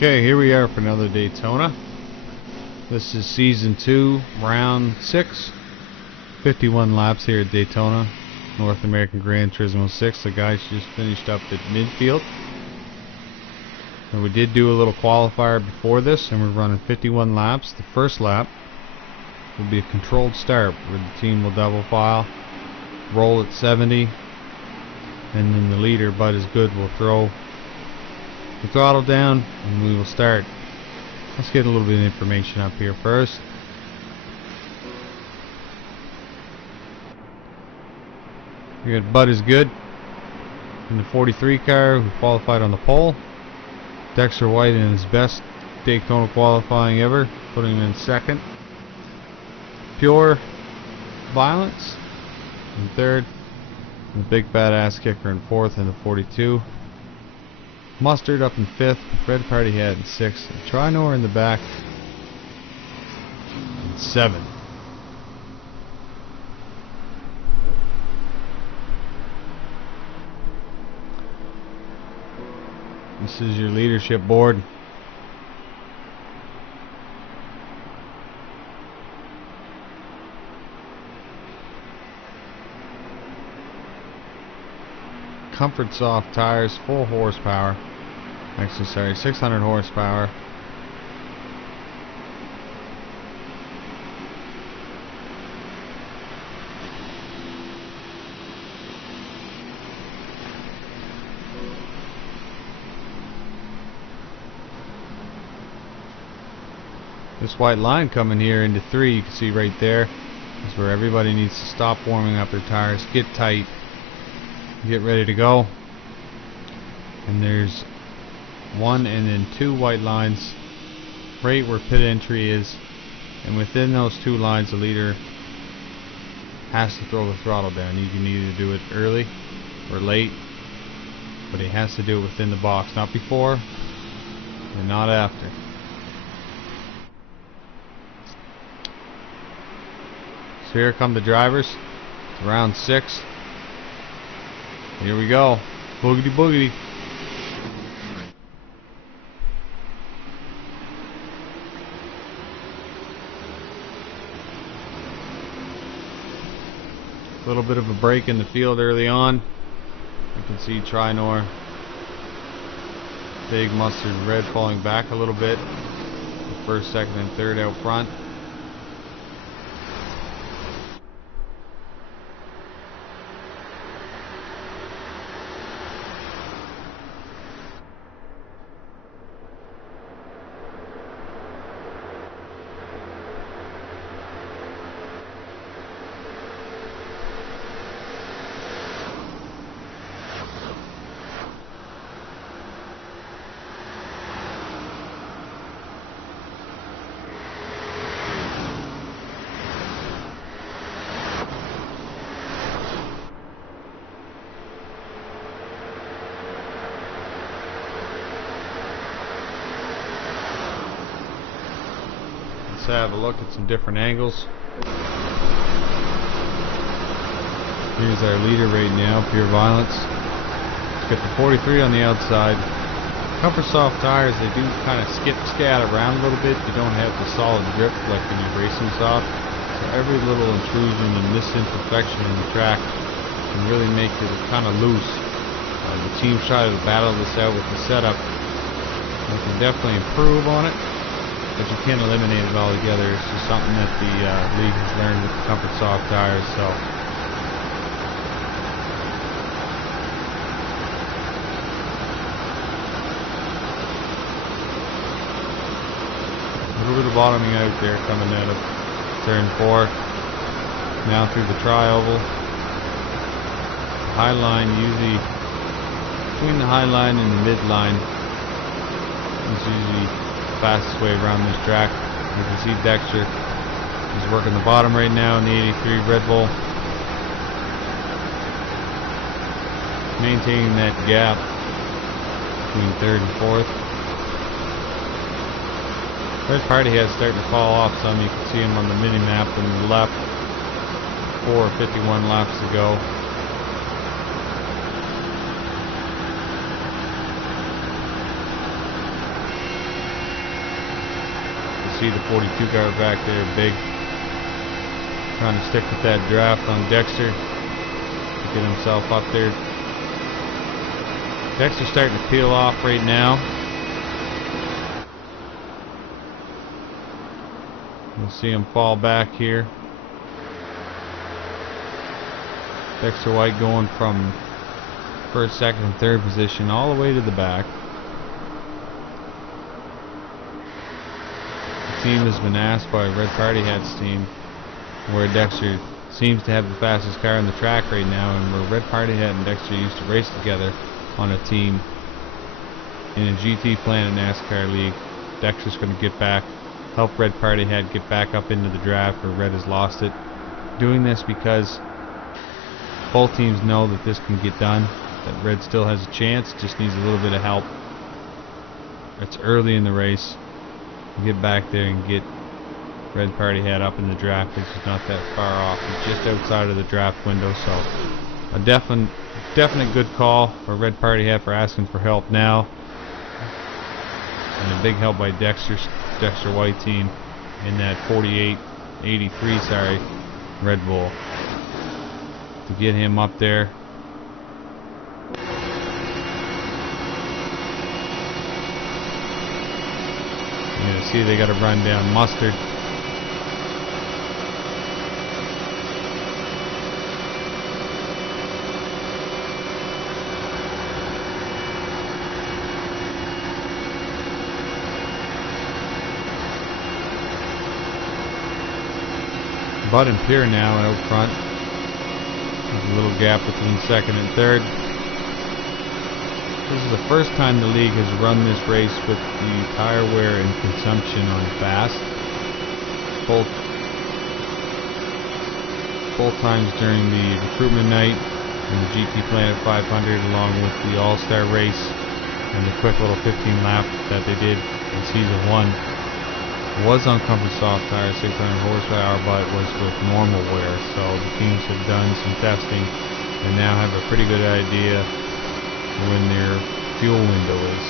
Okay, here we are for another Daytona. This is season 2, round 6. 51 laps here at Daytona, North American Gran Turismo 6. The guys just finished up at midfield. And we did do a little qualifier before this, and we're running 51 laps. The first lap will be a controlled start where the team will double file, roll at 70, and then the leader, Bud is Good, will throw the throttle down and we will start. Let's get a little bit of information up here first. We got Bud is Good in the 43 car who qualified on the pole. Dexter White in his best Daytona qualifying ever, putting him in second. Pure Violence in third. And the big fat ass kicker in fourth in the 42. Mustard up in fifth, Red Party Hat in sixth, and Trinor in the back in seventh. This is your leadership board. Comfort soft tires, full horsepower. Actually, sorry, 600 horsepower. This white line coming here into 3, you can see right there, is where everybody needs to stop warming up their tires, get tight, get ready to go. And there's 1 and then 2 white lines right where pit entry is, and within those 2 lines the leader has to throw the throttle down. You can either do it early or late, but he has to do it within the box, not before and not after. So here come the drivers. It's round 6. Here we go. Boogity boogity. A little bit of a break in the field early on. You can see Trinor, Big Mustard, Red falling back a little bit. The first, second, and third out front. Let's have a look at some different angles. Here's our leader right now, Pure Violence. Let's get the 43 on the outside. Comfort soft tires, they do kind of scat around a little bit. You don't have the solid grip like when you're racing soft. So every little intrusion and misimperfection in the track can really make it kind of loose. The teams try to battle this out with the setup. You can definitely improve on it, but you can't eliminate it altogether. It's just something that the league has learned with the comfort soft tires. So a little bit of bottoming out there coming out of turn 4. Now through the tri-oval. High line, usually between the high line and the mid line, is usually fastest way around this track. You can see Dexter is working the bottom right now in the 83 Red Bull, maintaining that gap between 3rd and 4th. Red Party has starting to fall off some. You can see him on the mini map on the left. 4:51 laps to go. see the 42 car back there, big. Trying to stick with that draft on Dexter to get himself up there. Dexter's starting to peel off right now. You'll see him fall back here. Dexter White going from first, second, and third position all the way to the back. The team has been asked by Red Party Hat's team, where Dexter seems to have the fastest car on the track right now, and where Red Party Hat and Dexter used to race together on a team in a GT Planet NASCAR league. Dexter's going to get back, help Red Party Hat get back up into the draft where Red has lost it. Doing this because both teams know that this can get done, that Red still has a chance, just needs a little bit of help. It's early in the race. Get back there and get Red Party Hat up in the draft, which is not that far off. He's just outside of the draft window, so a definite good call for Red Party Hat for asking for help now. And a big help by Dexter White team in that 48-83, Red Bull, to get him up there. You see they got to run down Mustard. Bud and Pierre now out front. There's a little gap between second and third. This is the first time the league has run this race with the tire wear and consumption on fast. Both times during the recruitment night and the GT Planet 500, along with the All-Star race and the quick little 15 lap that they did in season 1. Was on comfort soft tires, 600 horsepower, but was with normal wear. So the teams have done some testing and now have a pretty good idea when their fuel window is.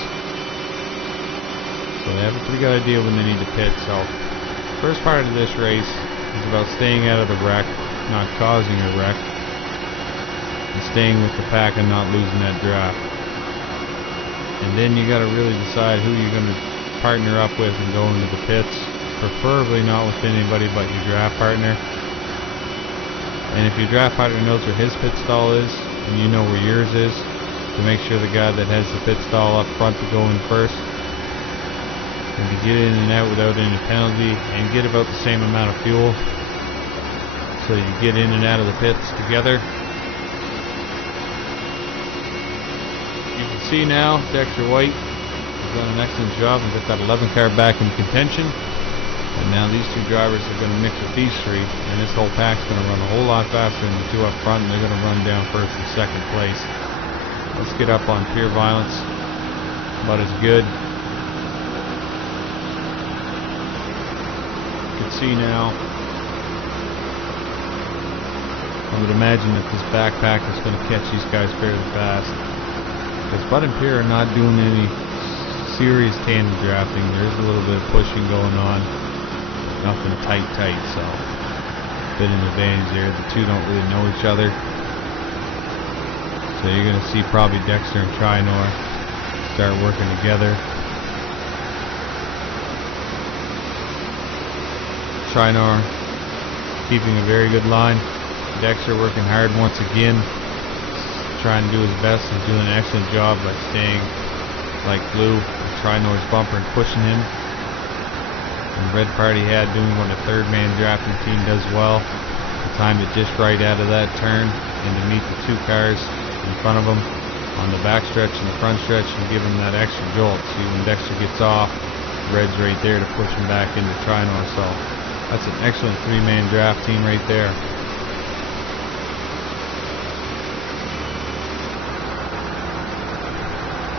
So they have a pretty good idea when they need to pit. So first part of this race is about staying out of the wreck, not causing a wreck, and staying with the pack and not losing that draft. And then you got to really decide who you're going to partner up with and go into the pits, preferably not with anybody but your draft partner. And if your draft partner knows where his pit stall is and you know where yours is, to make sure the guy that has the pit stall up front to go in first, and to get in and out without any penalty and get about the same amount of fuel, so you get in and out of the pits together. You can see now Dexter White has done an excellent job and got that 11 car back in contention. And now these two drivers are going to mix with these three, and this whole pack's going to run a whole lot faster than the two up front, and they're going to run down first and second place. Let's get up on pure violence, but it's good. You can see now, I would imagine that this backpack is going to catch these guys fairly fast, because Bud and Pierre are not doing any serious tandem drafting. There's a little bit of pushing going on, nothing tight, so a bit of an advantage there. The two don't really know each other, so you're going to see probably Dexter and Trinor start working together. Trinor keeping a very good line. Dexter working hard once again, trying to do his best and doing an excellent job by staying like glue. Trinor's bumper and pushing him. And Red Party Hat doing what a third man drafting team does well. He timed it just right out of that turn and to meet the two cars in front of him on the back stretch and the front stretch and give him that extra jolt. See, when Dexter gets off, Red's right there to push him back into Trinor. So that's an excellent three-man draft team right there.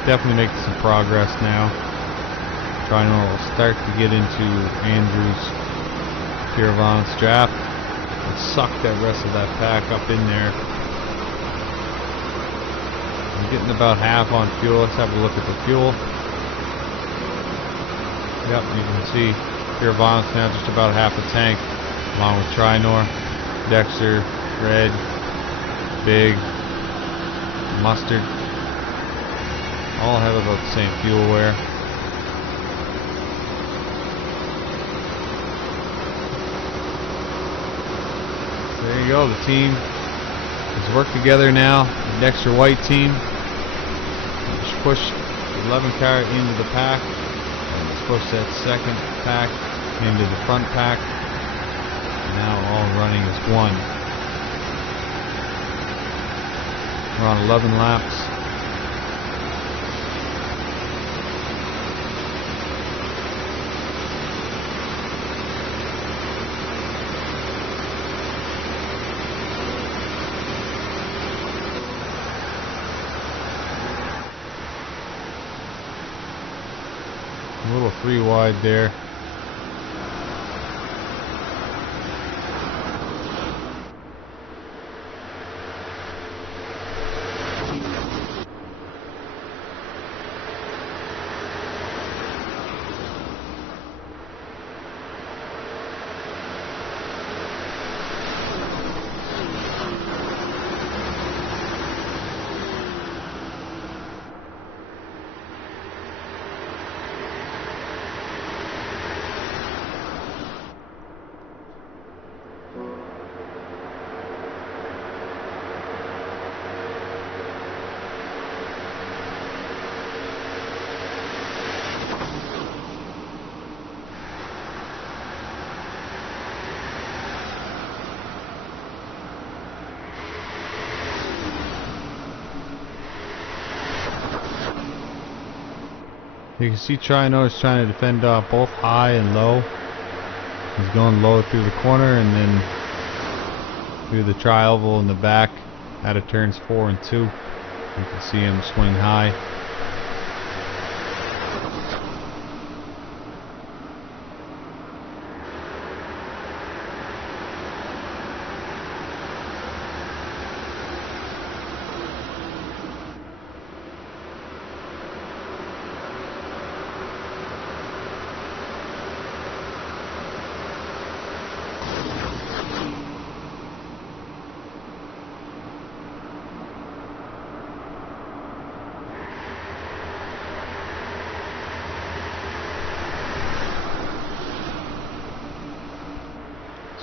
Definitely making some progress now. Trinor will start to get into Andrew's pure violence draft and suck that rest of that pack up in there. I'm getting about half on fuel. Let's have a look at the fuel. Yep, you can see Pure Violence now just about half a tank, along with Trinor, Dexter, Red, Big, Mustard. All have about the same fuel wear. There you go, the team has worked together now. The Dexter White team just pushed the 11 car into the pack. And let's push that second pack into the front pack. And now all running as one. We're on 11 laps. A little 3 wide there. You can see Trino is trying to defend both high and low. He's going low through the corner and then through the tri-oval in the back out of turns 4 and 2. You can see him swing high.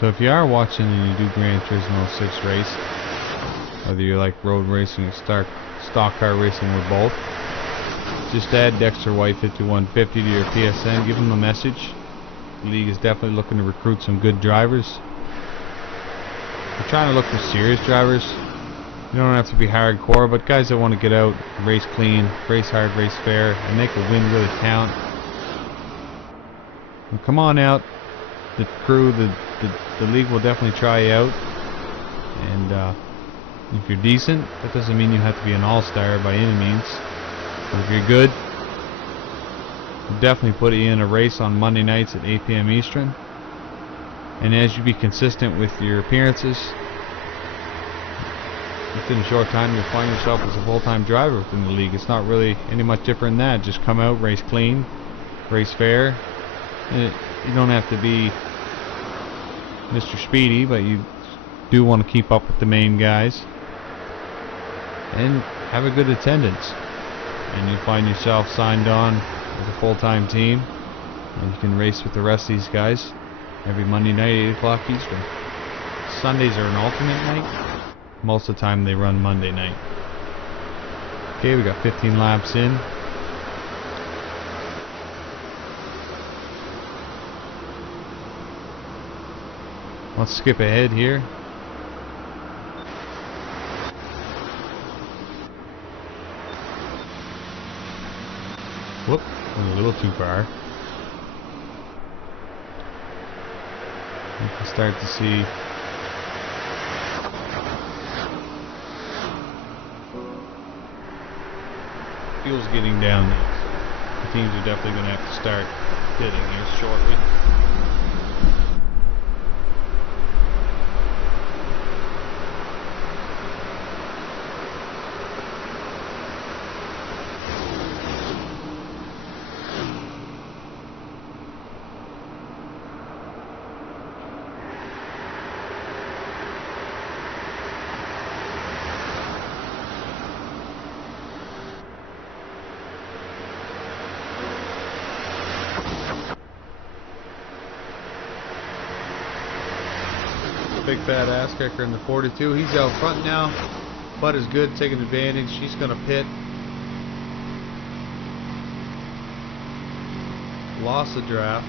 So if you are watching and you do Gran Turismo 6 race, whether you like road racing or stock car racing or both, just add Dexter White 5150 to your PSN, give him a message. The league is definitely looking to recruit some good drivers. We're trying to look for serious drivers. You don't have to be hardcore, but guys that want to get out, race clean, race hard, race fair, and make a win really count. And come on out. The crew, the league will definitely try you out, and if you're decent, that doesn't mean you have to be an all-star by any means, but if you're good, we'll definitely put you in a race on Monday nights at 8 p.m. Eastern, and as you be consistent with your appearances, within a short time you'll find yourself as a full-time driver within the league. It's not really any much different than that. Just come out, race clean, race fair. You don't have to be Mr. Speedy, but you do want to keep up with the main guys and have a good attendance, and you find yourself signed on with a full-time team, and you can race with the rest of these guys every Monday night 8 o'clock Eastern. Sundays are an alternate night. Most of the time they run Monday night. Okay, we got 15 laps in. Let's skip ahead here. Whoop, went a little too far. You can start to see fuel's getting down now. The teams are definitely going to have to start pitting here shortly. Big fat ass kicker in the 42. He's out front now. Bud is good, taking advantage. He's going to pit. Lost the draft.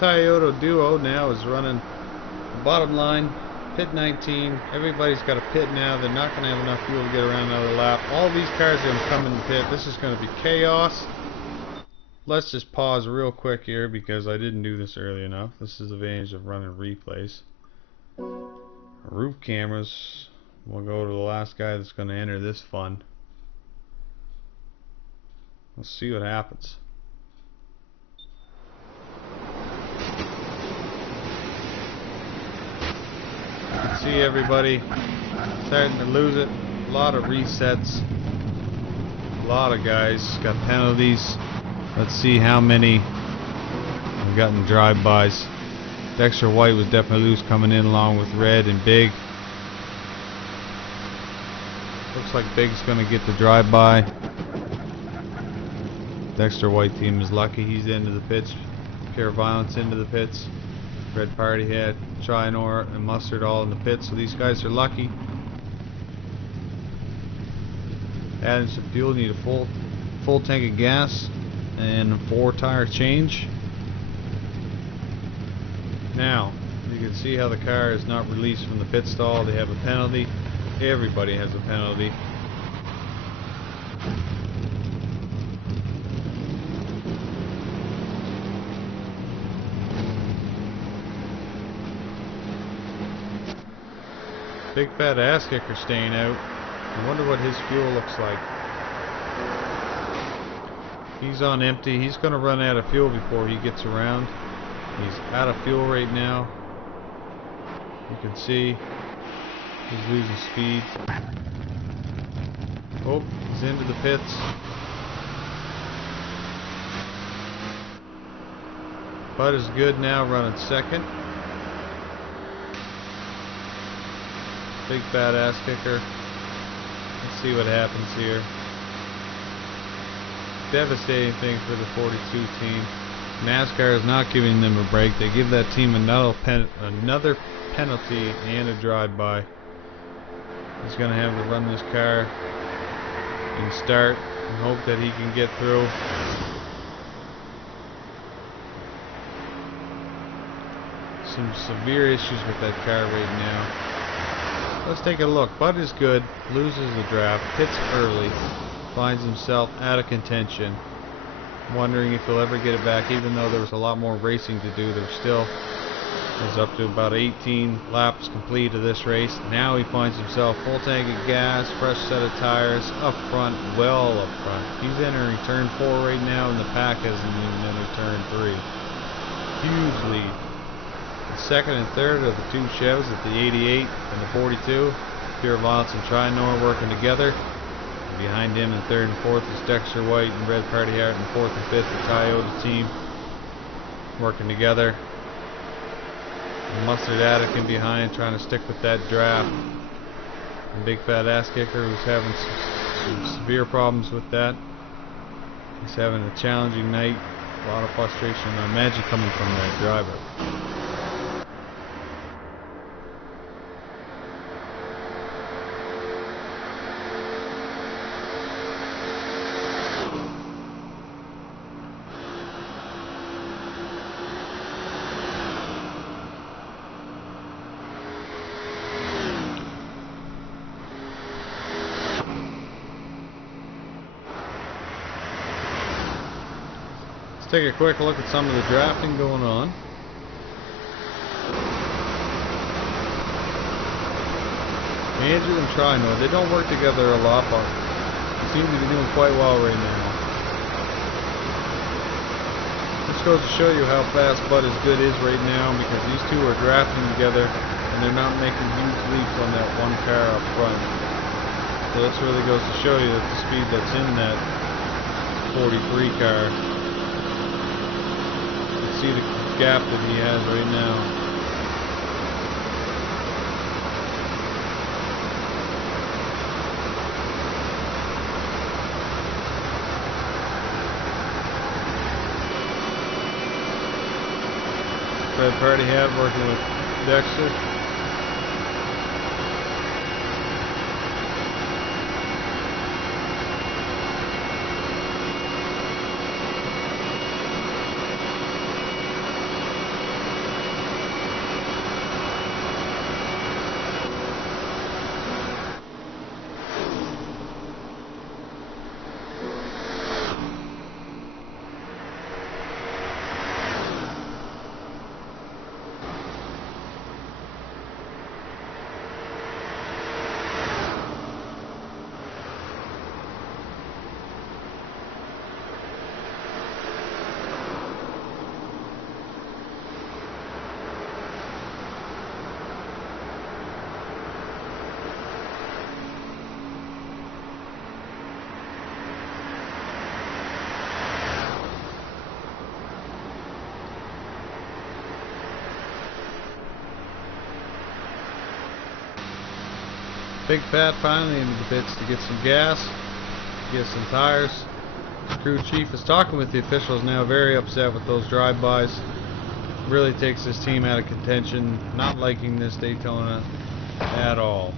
Toyota Duo now is running the bottom line, pit 19. Everybody's got a pit now. They're not going to have enough fuel to get around another lap. All these cars are going to come in the pit. This is going to be chaos. Let's just pause real quick here because I didn't do this early enough. This is the advantage of running replays. Roof cameras. We'll go to the last guy that's going to enter this fun. Let's see what happens. See everybody starting to lose it. A lot of resets. A lot of guys got penalties. Let's see how many have gotten drive-bys. Dexter White was definitely loose coming in along with Red and Big. Looks like Big's going to get the drive-by. Dexter White team is lucky. He's into the pits. Pure Violence into the pits. Red Party had Trinor and Mustard all in the pits, so these guys are lucky. Adding some fuel, need a full tank of gas and a 4-tire change. Now you can see how the car is not released from the pit stall. They have a penalty. Everybody has a penalty. Big fat ass kicker staying out. I wonder what his fuel looks like. He's on empty. He's going to run out of fuel before he gets around. He's out of fuel right now. You can see he's losing speed. Oh, he's into the pits. Bud is good now, running second. Big fat ass kicker. Let's see what happens here. Devastating thing for the 42 team. NASCAR is not giving them a break. They give that team another penalty and a drive-by. He's going to have to run this car and start and hope that he can get through. Some severe issues with that car right now. Let's take a look. Bud is good, loses the draft, pits early, finds himself out of contention. Wondering if he'll ever get it back, even though there was a lot more racing to do. There still is up to about 18 laps complete of this race. Now he finds himself full tank of gas, fresh set of tires, up front, well up front. He's entering turn 4 right now, and the pack hasn't even entered turn 3. Huge lead. The second and third of the two Chevs at the 88 and the 42. Pure Violence and Trinor working together. Behind him in third and fourth is Dexter White and Red Party Art, and fourth and fifth the Toyota team working together. And Mustard Attic behind trying to stick with that draft. And Big Fat Ass Kicker who's having some severe problems with that. He's having a challenging night. A lot of frustration, I imagine, coming from that driver. Take a quick look at some of the drafting going on. Andrew and Trinor, they don't work together a lot, but they seem to be doing quite well right now. This goes to show you how fast Bud is good is right now, because these two are drafting together and they're not making huge leaps on that one car up front. So this really goes to show you that the speed that's in that 43 car see the gap that he has right now. Red Party Hat working with Dexter. Big Pat finally into the pits to get some gas, get some tires. The crew chief is talking with the officials now, very upset with those drive-bys. Really takes this team out of contention, not liking this Daytona at all.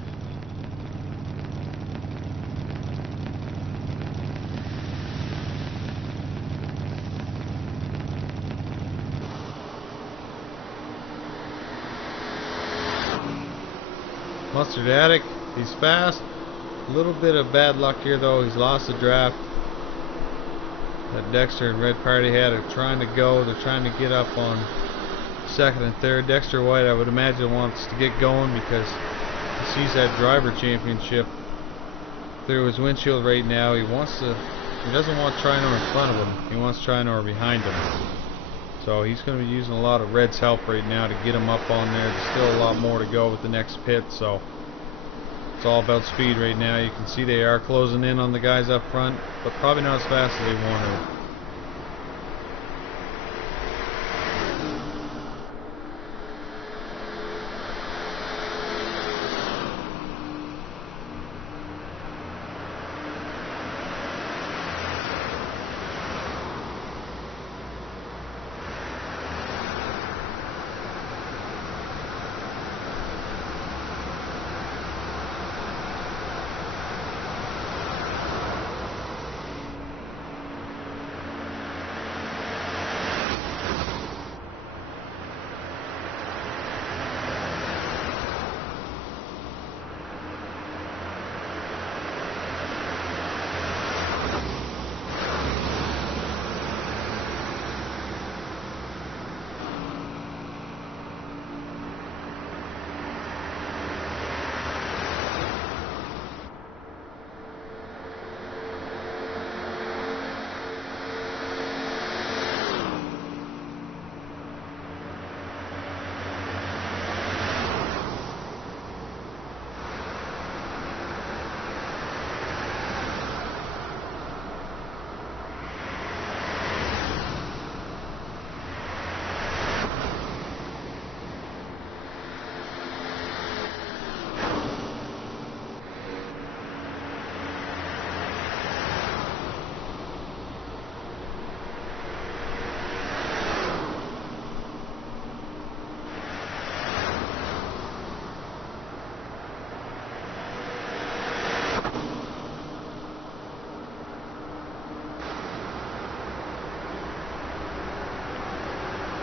Mustard Addict, he's fast. A little bit of bad luck here though, he's lost the draft. That Dexter and Red Party Hat are trying to go, they're trying to get up on second and third. Dexter White, I would imagine, wants to get going because he sees that driver championship through his windshield right now. He doesn't want Trinor in front of him, he wants Trinor behind him. So he's going to be using a lot of Red's help right now to get him up on there. There's still a lot more to go with the next pit, so it's all about speed right now. You can see they are closing in on the guys up front, but probably not as fast as they wanted.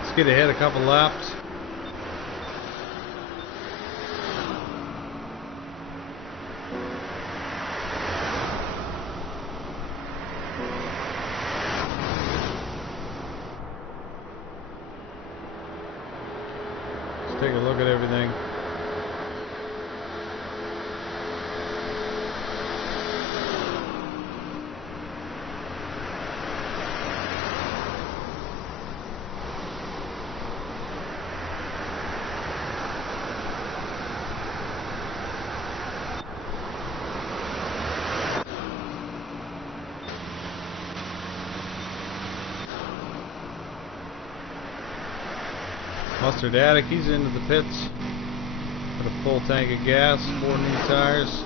Let's get ahead a couple laps. Let's take a look at everything. Mustard Attic, he's into the pits. Got a full tank of gas, 4 new tires.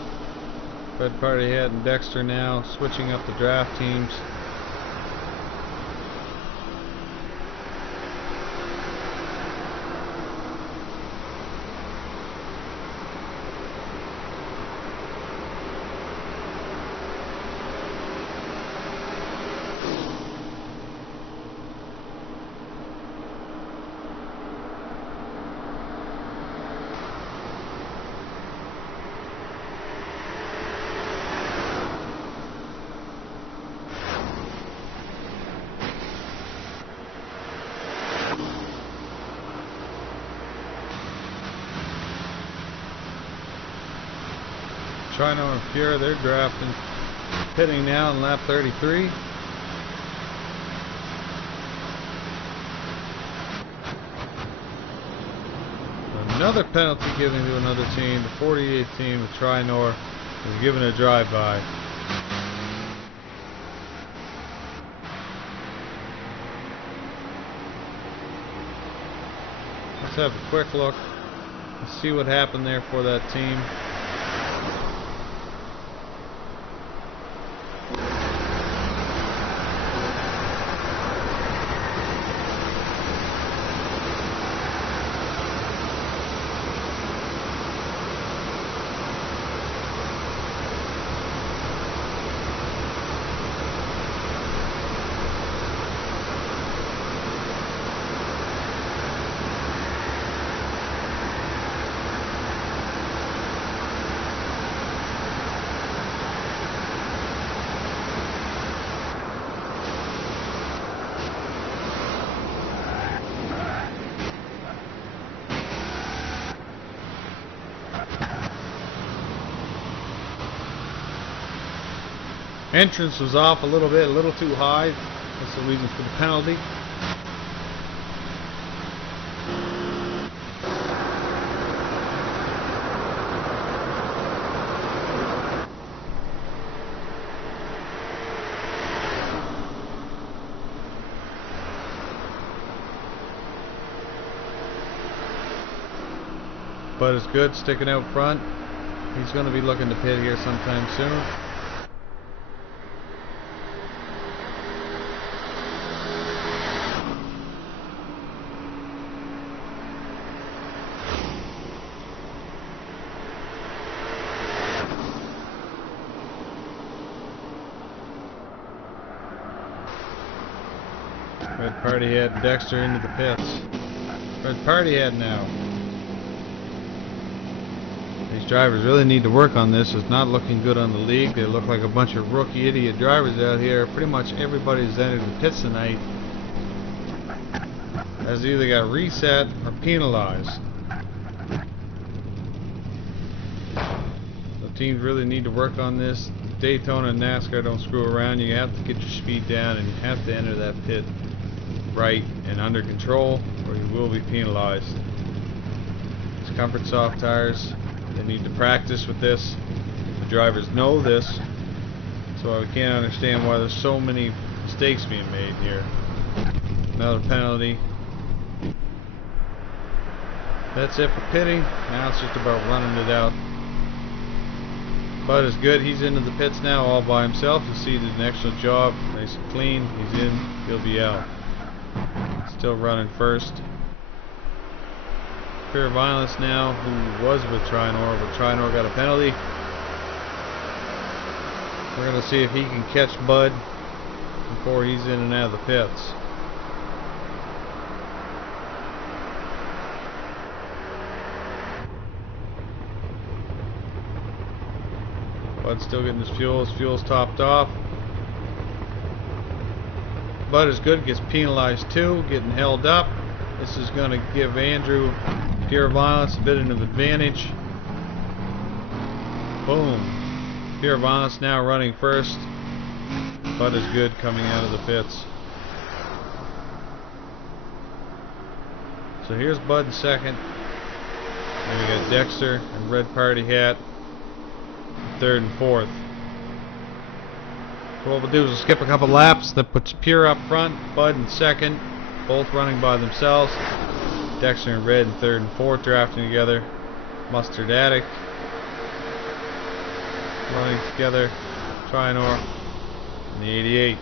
Red Party Hat and Dexter now switching up the draft teams. Trino and Pure, they're drafting, pitting now in lap 33. Another penalty given to another team. The 48th team of Trinor is given a drive-by. Let's have a quick look and see what happened there for that team. Entrance was off a little bit, a little too high. That's the reason for the penalty. But it's good sticking out front. He's going to be looking to pit here sometime soon. Red Party Hat Dexter into the pits. Red Party Hat now. These drivers really need to work on this. It's not looking good on the league. They look like a bunch of rookie idiot drivers out here. Pretty much everybody who's entered the pits tonight has either got reset or penalized. The teams really need to work on this. Daytona and NASCAR don't screw around. You have to get your speed down and you have to enter that pit right and under control, or you will be penalized. It's Comfort Soft tires. They need to practice with this. The drivers know this, so I can't understand why there's so many mistakes being made here. Another penalty. That's it for pitting. Now it's just about running it out. Bud is good. He's into the pits now all by himself. You see, he did an excellent job. Nice and clean. He's in. He'll be out. Still running first. Pure Violence now, who was with Trinor, but Trinor got a penalty. We're going to see if he can catch Bud before he's in and out of the pits. Bud's still getting his fuel. His fuel's topped off. Bud is good, gets penalized too, getting held up. This is going to give Andrew Pure Violence a bit of an advantage. Boom. Pure Violence now running first. Bud is good coming out of the pits. So here's Bud in second. Then we got Dexter and Red Party Hat third and fourth. So what we'll do is we'll skip a couple laps. That puts Pure up front, Bud in second, both running by themselves. Dexter and Red in third and fourth drafting together. Mustard Addict running together. Trinor in the 88.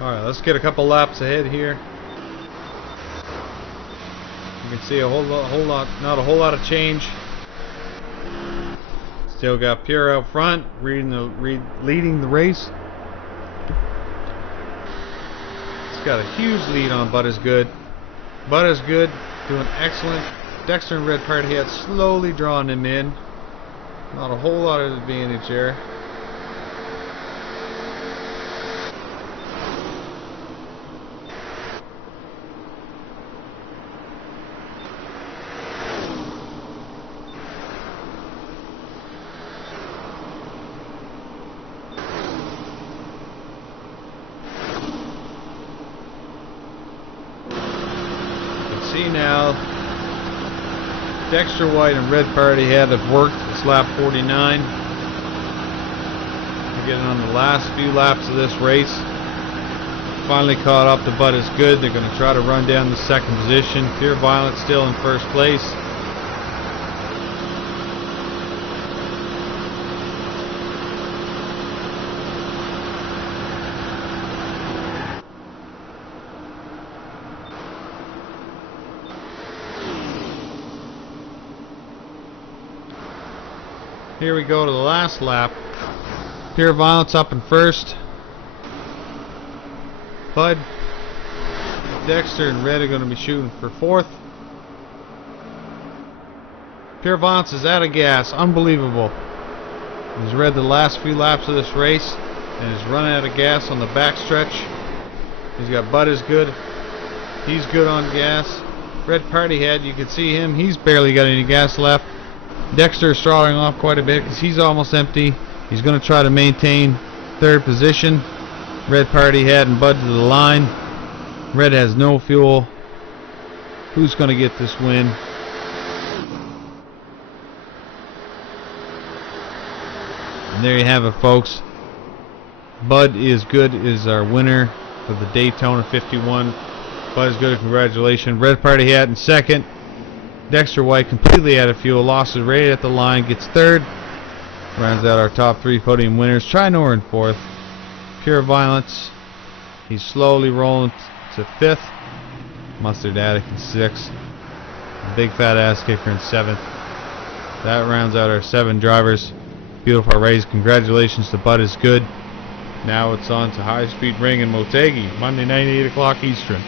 Alright, let's get a couple laps ahead here. You can see a not a whole lot of change. Still got Pure out front, leading the race. It's got a huge lead on Bud is Good. Bud is Good, doing excellent. Dexter and Red Party had slowly drawing him in. Not a whole lot of advantage there. See now, Dexter White and Red Party have worked this lap 49. We're getting on the last few laps of this race. Finally caught up to Bud is Good. They're going to try to run down the second position. Pure Violence still in first place. Here we go to the last lap. Pure Violence up in first. Bud, Dexter, and Red are going to be shooting for fourth. Pure Violence is out of gas. Unbelievable. He's read the last few laps of this race and is running out of gas on the backstretch. He's got Bud is Good. He's good on gas. Red Party Head, you can see him. He's barely got any gas left. Dexter is throttling off quite a bit because he's almost empty. He's going to try to maintain third position. Red Party Head and Bud to the line. Red has no fuel. Who's going to get this win? And there you have it, folks. Bud is Good is our winner of the Daytona 51. Bud is Good, congratulations. Red Party Head in second. Dexter White completely out of fuel, lost his right at the line, gets third. Rounds out our top three podium winners. Trinor in fourth. Pure Violence, he's slowly rolling to fifth. Mustard Addict in sixth. Big Fat Ass Kicker in seventh. That rounds out our 7 drivers. Beautiful race. Congratulations to Bud is Good. Now it's on to High Speed Ring in Motegi, Monday night, 8 o'clock Eastern.